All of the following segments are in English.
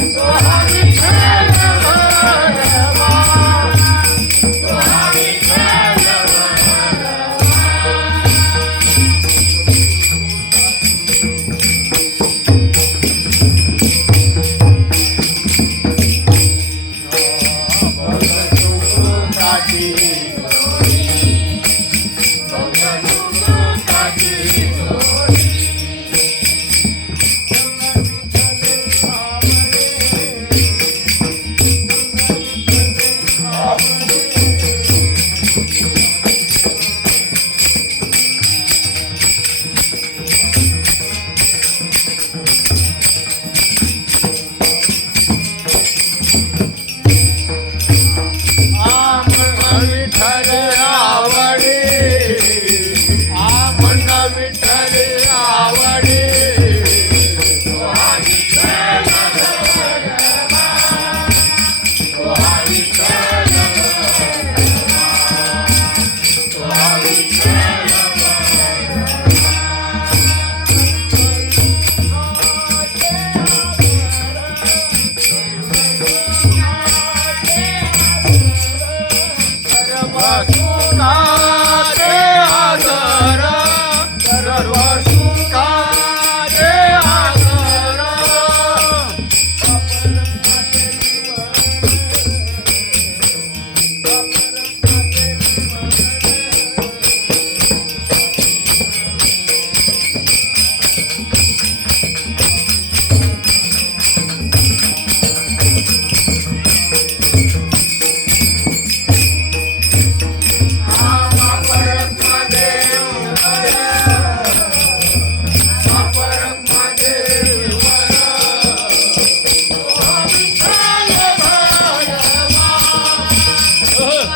Go on, Mann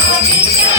Yeah.